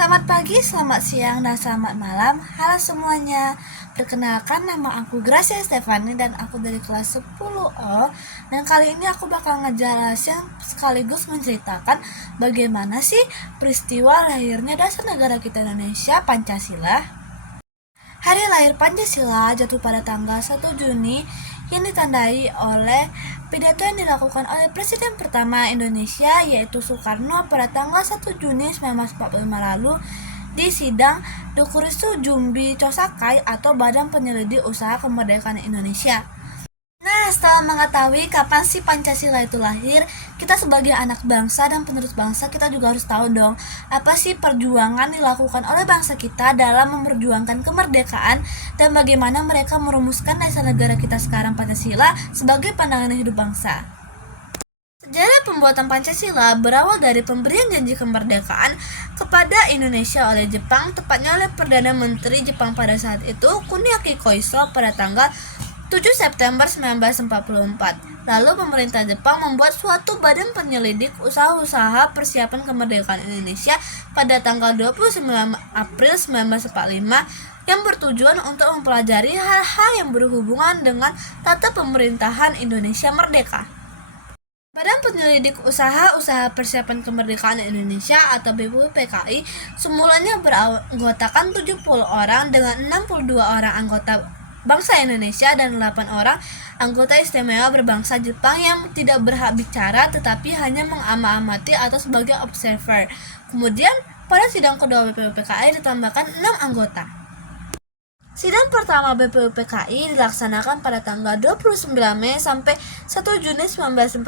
Selamat pagi, selamat siang, dan selamat malam. Halo semuanya. Perkenalkan, nama aku Gracia Stefani dan aku dari kelas 10O. Dan kali ini aku bakal ngejelasin sekaligus menceritakan bagaimana sih peristiwa lahirnya dasar negara kita Indonesia, Pancasila. Hari lahir Pancasila jatuh pada tanggal 1 Juni yang ditandai oleh pidato yang dilakukan oleh Presiden pertama Indonesia yaitu Soekarno pada tanggal 1 Juni 1945 lalu di sidang Dokuritsu Jumbi Cosakai atau Badan Penyelidik Usaha Kemerdekaan Indonesia. Nah, setelah mengetahui kapan sih Pancasila itu lahir, kita sebagai anak bangsa dan penerus bangsa, kita juga harus tahu dong, apa sih perjuangan dilakukan oleh bangsa kita dalam memperjuangkan kemerdekaan dan bagaimana mereka merumuskan dasar negara kita sekarang Pancasila sebagai pandangan hidup bangsa. Sejarah pembuatan Pancasila berawal dari pemberian janji kemerdekaan kepada Indonesia oleh Jepang, tepatnya oleh Perdana Menteri Jepang pada saat itu, Kuniaki Koiso pada tanggal 7 September 1944. Lalu pemerintah Jepang membuat suatu badan penyelidik usaha-usaha persiapan kemerdekaan Indonesia pada tanggal 29 April 1945 yang bertujuan untuk mempelajari hal-hal yang berhubungan dengan tata pemerintahan Indonesia merdeka. Badan Penyelidik Usaha-Usaha Persiapan Kemerdekaan Indonesia atau BPUPKI semulanya beranggotakan 70 orang dengan 62 orang anggota bangsa Indonesia dan 8 orang anggota istimewa berbangsa Jepang yang tidak berhak bicara tetapi hanya mengamati atau sebagai observer. Kemudian pada sidang kedua BPUPKI ditambahkan 6 anggota. Sidang pertama BPUPKI dilaksanakan pada tanggal 29 Mei sampai 1 Juni 1945.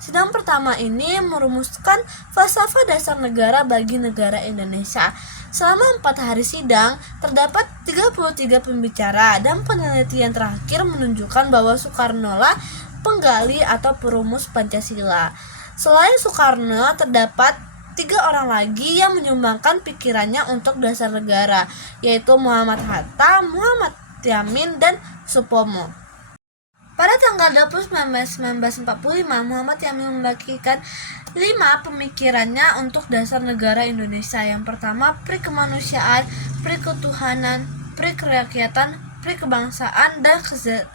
Sidang pertama ini merumuskan falsafah dasar negara bagi negara Indonesia. Selama 4 hari sidang, terdapat 33 pembicara dan penelitian terakhir menunjukkan bahwa Soekarno lah penggali atau perumus Pancasila. Selain Soekarno, terdapat 3 orang lagi yang menyumbangkan pikirannya untuk dasar negara, yaitu Muhammad Hatta, Muhammad Yamin, dan Supomo. Pada tanggal 29 Mei 1945, Muhammad Yamin membagikan 5 pemikirannya untuk dasar negara Indonesia. Yang pertama, pri kemanusiaan, pri ketuhanan, pri kerakyatan, pri kebangsaan, dan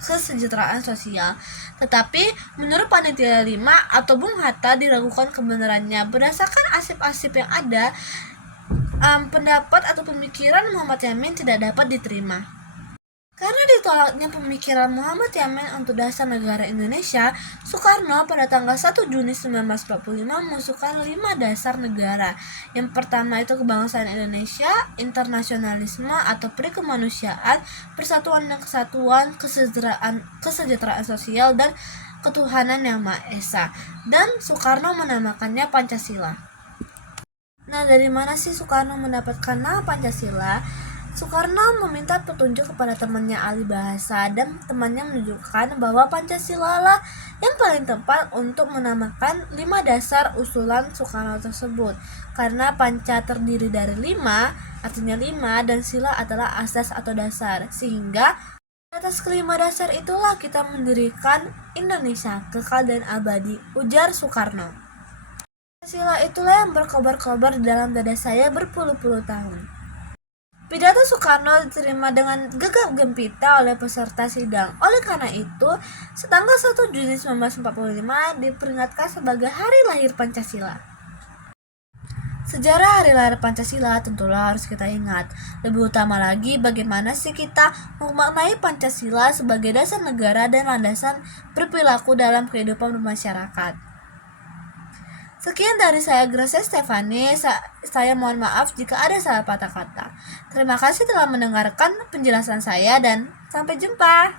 kesejahteraan sosial. Tetapi menurut panitia 5 atau Bung Hatta diragukan kebenarannya. Berdasarkan arsip-arsip yang ada, pendapat atau pemikiran Muhammad Yamin tidak dapat diterima. Karena ditolaknya pemikiran Muhammad Yamin untuk dasar negara Indonesia, Soekarno pada tanggal 1 Juni 1945 mengusulkan 5 dasar negara. Yang pertama itu kebangsaan Indonesia, internasionalisme atau pri kemanusiaan, persatuan dan kesatuan, kesejahteraan sosial, dan ketuhanan yang Maha Esa. Dan Soekarno menamakannya Pancasila. Nah, dari mana sih Soekarno mendapatkan nama Pancasila? Soekarno meminta petunjuk kepada temannya ahli bahasa dan temannya menunjukkan bahwa Pancasila lah yang paling tepat untuk menamakan 5 dasar usulan Soekarno tersebut. Karena Panca terdiri dari 5, artinya 5, dan sila adalah asas atau dasar. Sehingga atas kelima dasar itulah kita mendirikan Indonesia kekal dan abadi, ujar Soekarno. Pancasila itulah yang berkobar-kobar di dalam dada saya berpuluh-puluh tahun. Pidato Soekarno diterima dengan gegap gempita oleh peserta sidang. Oleh karena itu, tanggal 1 Juni 1945 diperingatkan sebagai Hari Lahir Pancasila. Sejarah Hari Lahir Pancasila tentulah harus kita ingat. Lebih utama lagi, bagaimana sih kita memaknai Pancasila sebagai dasar negara dan landasan berperilaku dalam kehidupan bermasyarakat. Sekian dari saya, Gracia Stefani. Saya mohon maaf jika ada salah patah kata. Terima kasih telah mendengarkan penjelasan saya dan sampai jumpa.